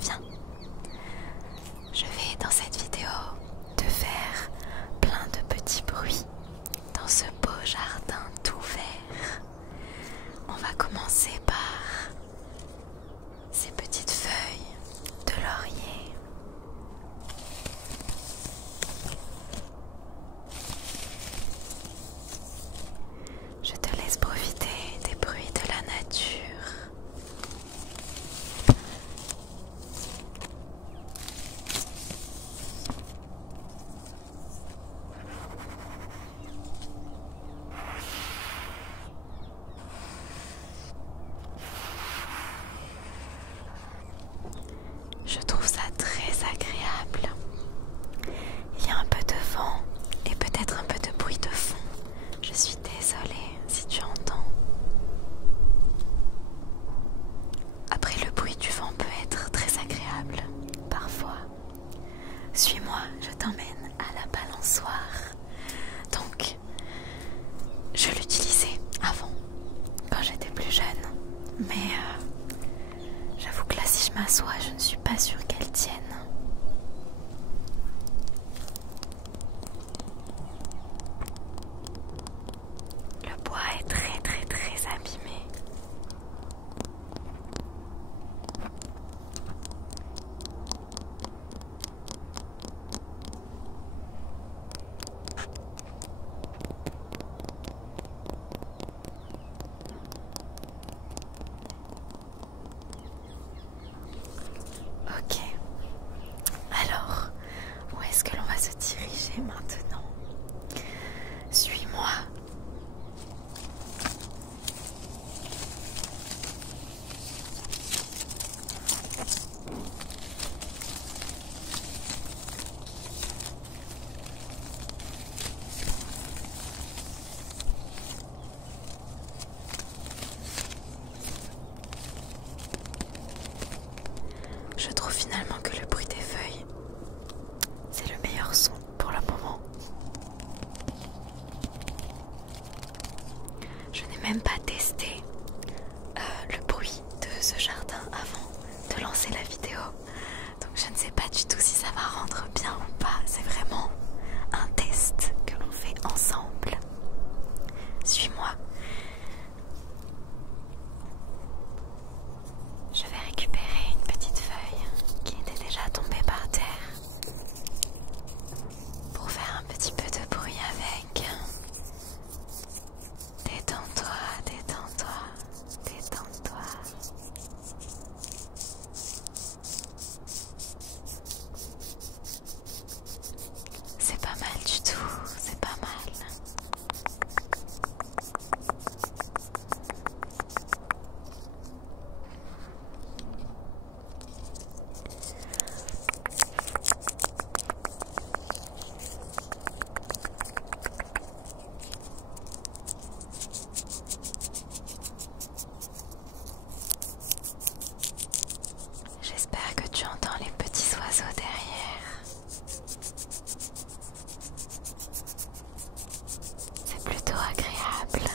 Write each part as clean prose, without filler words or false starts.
Viens. Je vais dans cette vidéo te faire plein de petits bruits dans ce beau jardin tout vert. On va commencer par ces petites feuilles de laurier. Je te laisse profiter des bruits de la nature. Je trouve ça très agréable. Il y a un peu de vent et peut-être un peu de bruit de fond. Je suis désolée si tu entends. Après, le bruit du vent peut être très agréable parfois. Suis-moi, je t'emmène à la balançoire. Donc, je l'utilisais avant, quand j'étais plus jeune. Mais j'avoue que là, si je m'assois, je ne suis pas sûre qu'elle tienne. Le bois est très très très abîmé. Ok. Alors, où est-ce que l'on va se diriger maintenant? Suis-moi. Je trouve finalement que le bruit des feuilles, c'est le meilleur son pour le moment. Je n'ai même pas testé le bruit de ce jardin avant de lancer la vidéo. Donc je ne sais pas du tout si ça va rendre bien ou pas. C'est vraiment un test que l'on fait ensemble. Suis-moi. Je vais récupérer une petite feuille qui était déjà tombée par terre pour faire un petit peu de bruit avec. Détends-toi, détends-toi, détends-toi. C'est pas mal du tout, c'est pas mal. J'espère que tu entends les petits oiseaux derrière. C'est plutôt agréable.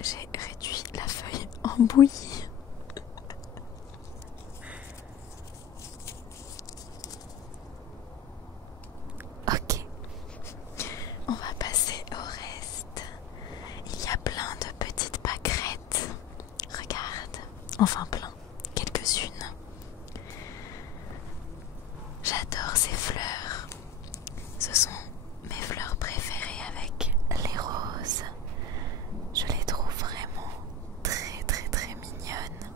J'ai réduit la feuille en bouillie. Ok, on va passer au reste. Il y a plein de petites pâquerettes. Regarde, enfin plein, quelques-unes. J'adore ces fleurs. Ce sont mes fleurs préférées avec les roses. Je les trouve vraiment très très très mignonnes.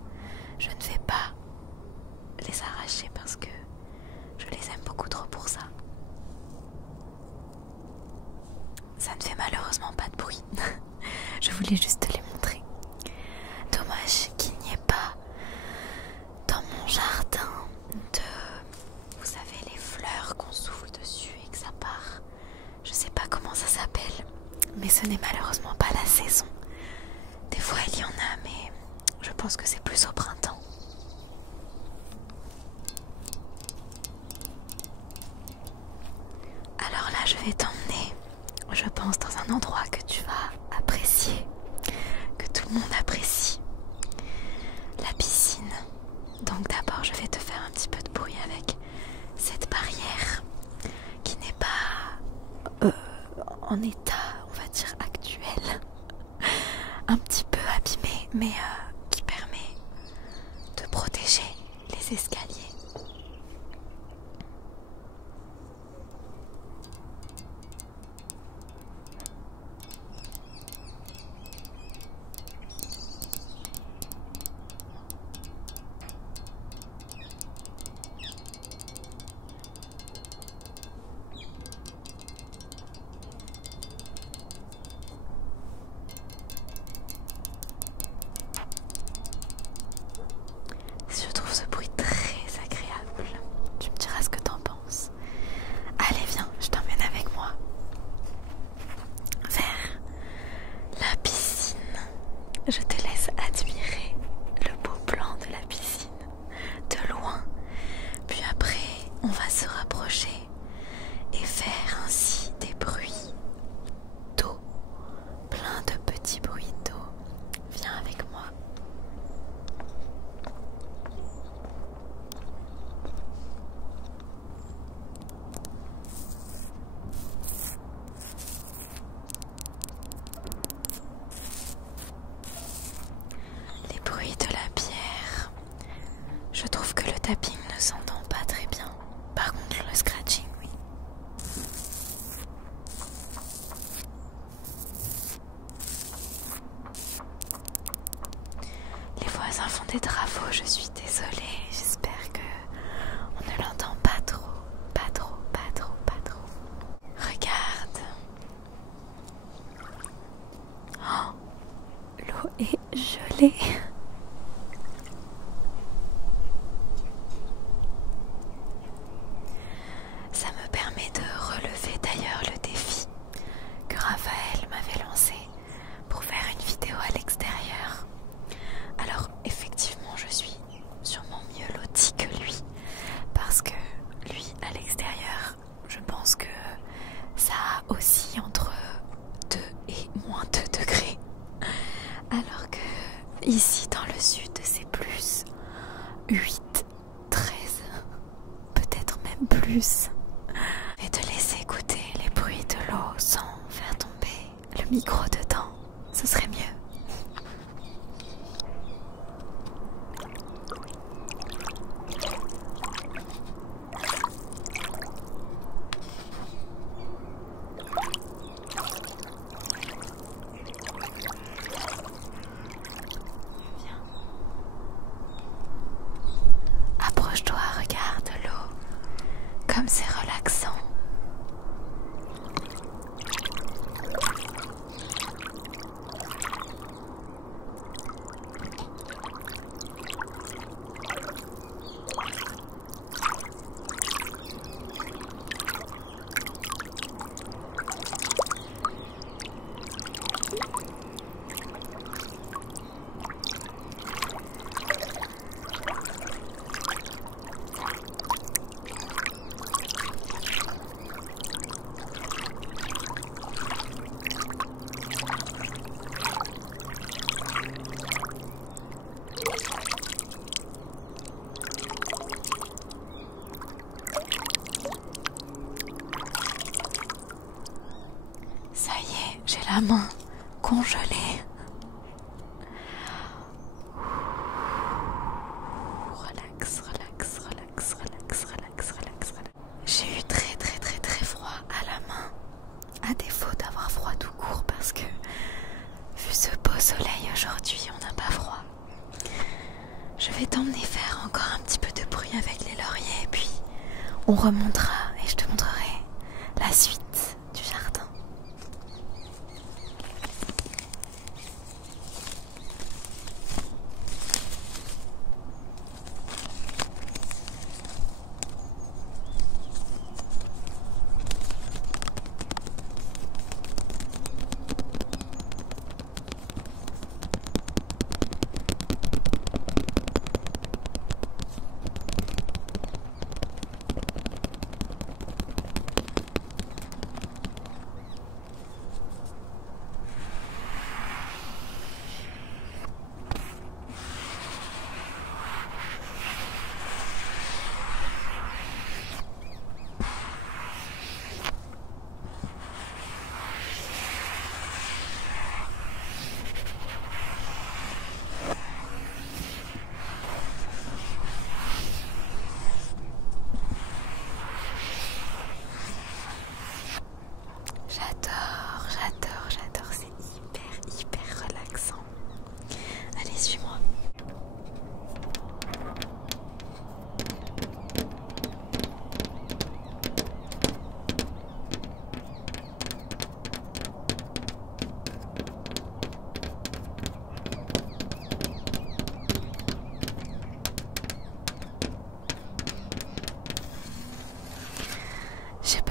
Je ne vais pas les arracher parce que je les aime beaucoup trop pour ça. Ça ne fait malheureusement pas de bruit. Je voulais juste te les montrer. Dommage qu'il n'y ait pas dans mon jardin de... Vous savez, les fleurs qu'on souffle dessus et que ça part. Je sais pas comment ça s'appelle, mais ce n'est malheureusement pas la saison. Des fois il y en a, mais je pense que c'est plus au printemps. vais t'emmener, je pense, dans un endroit que tu vas apprécier, que tout le monde apprécie. La piscine. Donc d'abord, je vais te faire un petit peu de bruit avec cette barrière qui n'est pas en état, on va dire, actuel. Un petit peu abîmée, mais qui permet de protéger les escaliers. Je trouve ce bruit très agréable. Tu me diras ce que t'en penses. Allez, viens, je t'emmène avec moi vers la piscine. Je te laisse admirer le beau plan de la piscine de loin. Puis après, on va se rapprocher et faire ainsi des bruits d'eau. Plein de petits bruits d'eau. Viens avec moi. Les bruits de la pierre. Je trouve que le tapping ne s'entend pas très bien. Par contre, le scratching, oui. Les voisins font des travaux, je suis désolée. J'espère que on ne l'entend pas trop. Pas trop, pas trop, pas trop. Regarde. Oh, l'eau est gelée. Ça me permet de relever d'ailleurs le défi que Raphaël m'avait lancé pour faire une vidéo à l'extérieur. Alors effectivement, je suis sûrement mieux lotie que lui, parce que lui à l'extérieur, je pense que ça aussi entre 2 et moins 2 degrés, alors que ici dans le sud c'est plus 8, 13, peut-être même plus. Je vais te laisser écouter les bruits de l'eau sans faire tomber le micro dedans, ce serait mieux. Approche-toi, regarde l'eau, comme c'est relaxant. Ça y est, j'ai la main congelée. Relax, relax, relax, relax, relax, relax, relax. J'ai eu très très très très froid à la main, à défaut d'avoir froid tout court, parce que vu ce beau soleil aujourd'hui, on n'a pas froid. Je vais t'emmener faire encore un petit peu de bruit avec les lauriers, puis on remontera et je te montrerai la suite du jardin.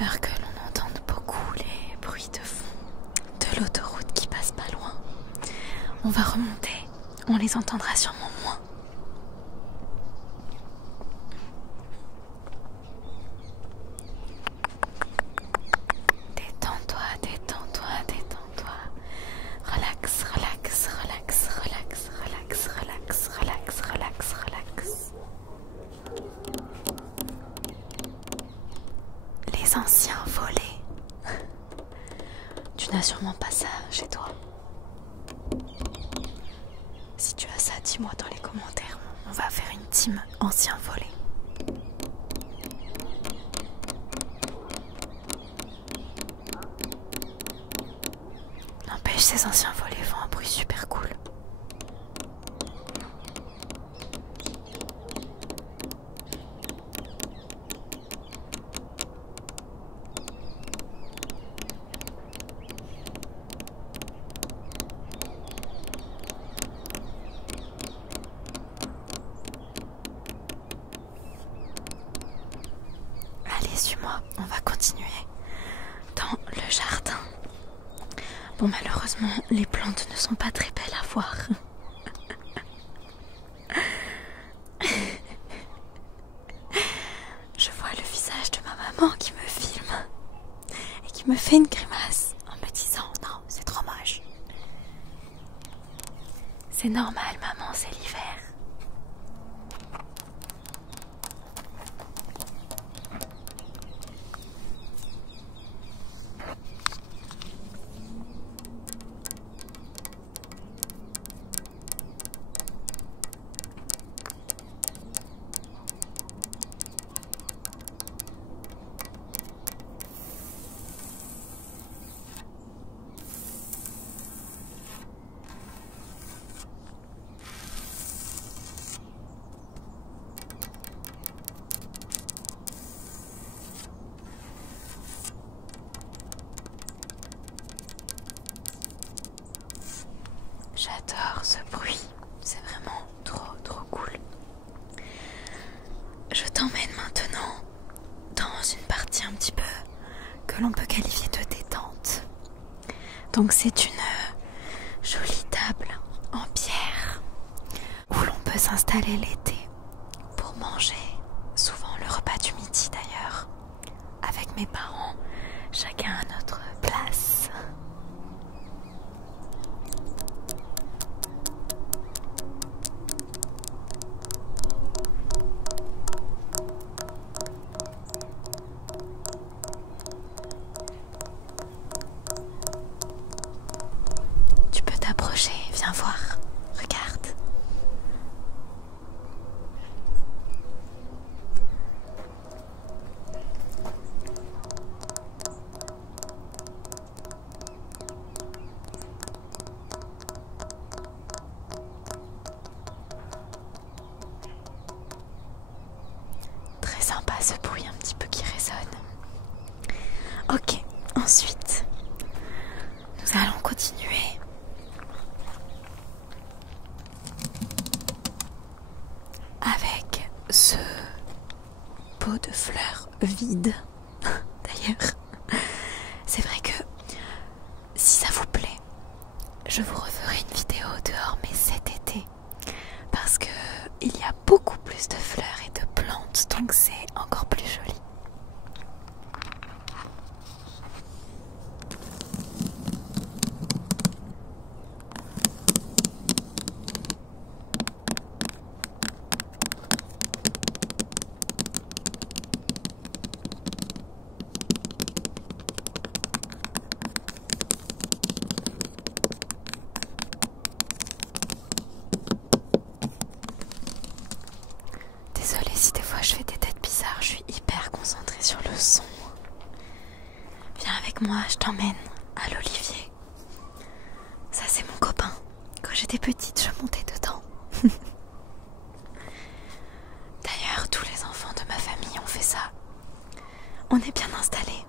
peur que l'on entende beaucoup les bruits de fond de l'autoroute qui passe pas loin. On va remonter, on les entendra sûrement moins. Détends-toi, détends-toi, détends-toi. Relax, relax, relax, relax, relax, relax, relax, relax, relax. Les anciens volets. Tu n'as sûrement pas ça chez toi. Si tu as ça, dis-moi dans les commentaires. On va faire une team anciens volets. N'empêche, ces anciens volets font un bruit super cool. Allez, suis-moi, on va continuer dans le jardin. Bon, malheureusement, les plantes ne sont pas très belles à voir. Je vois le visage de ma maman qui me filme et qui me fait une grimace en me disant « Non, c'est trop moche. » C'est normal, maman, c'est l'hiver. J'adore ce bruit, c'est vraiment trop cool. Je t'emmène maintenant dans une partie un petit peu que l'on peut qualifier de détente. Donc c'est une jolie table en pierre où l'on peut s'installer l'été pour manger, souvent le repas du midi d'ailleurs, avec mes parents, chacun à notre place. Tu peux t'approcher, viens voir, regarde. Très sympa ce bruit un petit peu qui résonne. Ok, ensuite, nous allons continuer. Avec ce pot de fleurs vide. D'ailleurs, c'est vrai que si ça vous plaît, je vous referai une vidéo dehors, mais cet été, parce que il y a beaucoup plus de fleurs et de plantes, donc c'est encore plus joli. Désolée si des fois je fais des têtes bizarres, je suis hyper concentrée sur le son. Viens avec moi, je t'emmène à l'Olivier. Ça c'est mon copain. Quand j'étais petite, je montais dedans. D'ailleurs, tous les enfants de ma famille ont fait ça. On est bien installés.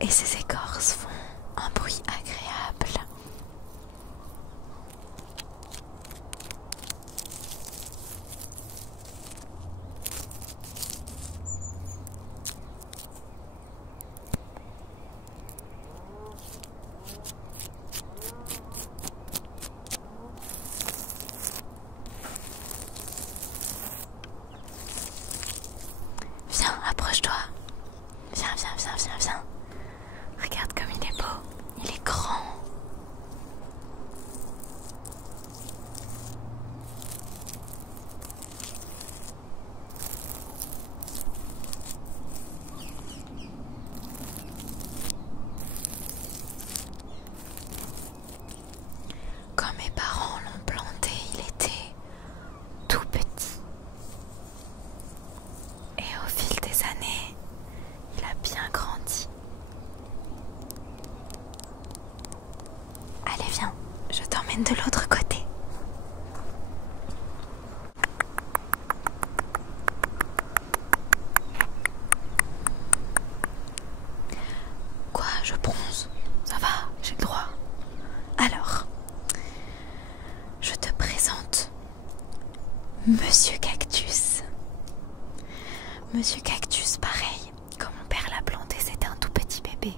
Et ces écorces font un bruit agréable. Rapproche-toi. Viens, viens, viens, viens, viens. Regarde comme il est beau. Il est grand. Quand mes parents l'ont planté, il était tout petit. Et au fil des années, il a bien grandi. Allez, viens, je t'emmène de l'autre côté. Quoi, je bronze? Ça va, j'ai le droit. Alors, je te présente Monsieur Cactus. Monsieur Cactus, pareil, comme mon père l'a planté, c'était un tout petit bébé.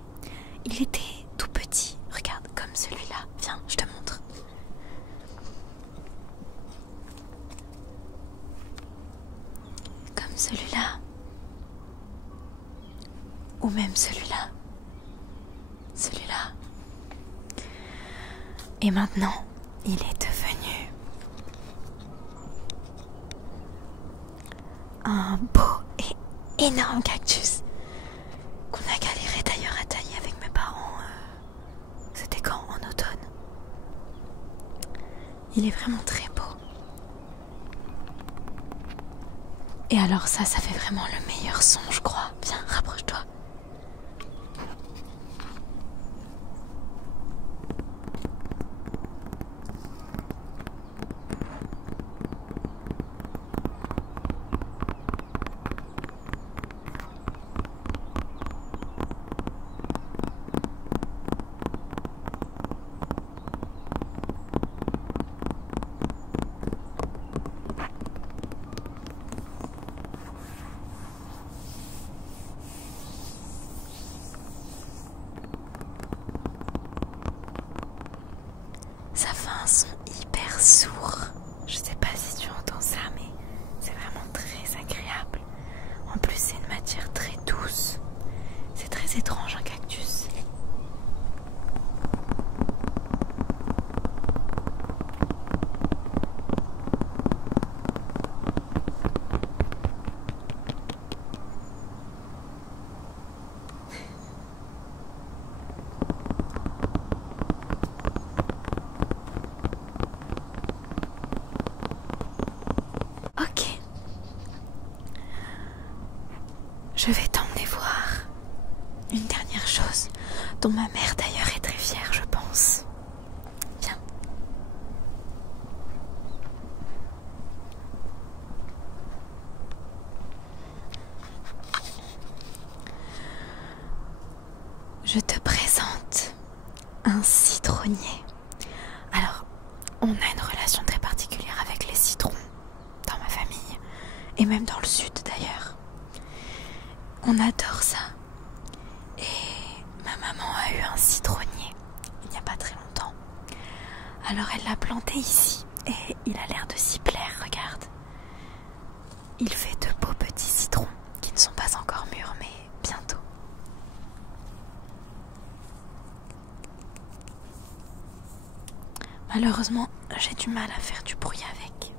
Il était tout petit, regarde, comme celui-là. Viens, je te montre. Comme celui-là. Ou même celui-là. Celui-là. Et maintenant, il est devenu un beau et énorme cactus qu'on a galéré d'ailleurs à tailler avec mes parents. C'était quand? En automne. Il est vraiment très beau. Et alors ça fait vraiment le meilleur son, je crois. Viens, rapproche-toi. Ça fait un son hyper sourd. Je sais pas si tu entends ça, mais c'est vraiment très agréable. En plus, c'est une matière très douce. C'est très étrange, un cactus. Ok. Je vais t'emmener voir une dernière chose dont ma mère d'ailleurs est très fière, je pense. Viens. Je te présente un citronnier. Alors, on a une relation très particulière avec les citrons dans ma famille et même dans le sud d'ailleurs. On adore ça. Et ma maman a eu un citronnier il n'y a pas très longtemps. Alors elle l'a planté ici et il a l'air de s'y plaire, regarde. Il fait de beaux petits citrons qui ne sont pas encore mûrs mais bientôt. Malheureusement, j'ai du mal à faire du bruit avec.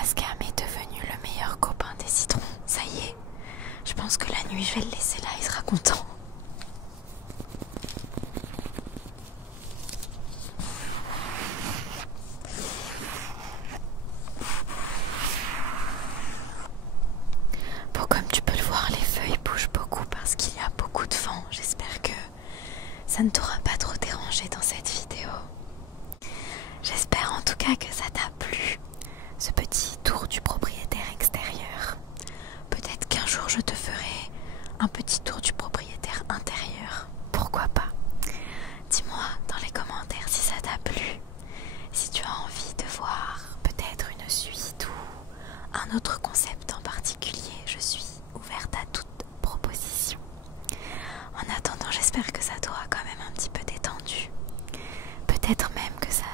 Ascam est devenu le meilleur copain des citrons, ça y est. Je pense que la nuit je vais le laisser là, il sera content. Bon, comme tu peux le voir, les feuilles bougent beaucoup parce qu'il y a beaucoup de vent. J'espère que ça ne t'aura pas trop dérangé dans cette vidéo. J'espère en tout cas que ça t'a plu, ce petit tour du propriétaire extérieur. Peut-être qu'un jour je te ferai un petit tour du propriétaire intérieur. Pourquoi pas? Dis-moi dans les commentaires si ça t'a plu, si tu Peut-être même que ça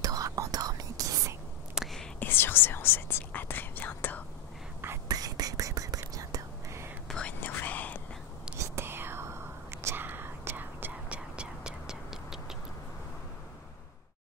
t'aura endormi, qui sait. Et sur ce, on se dit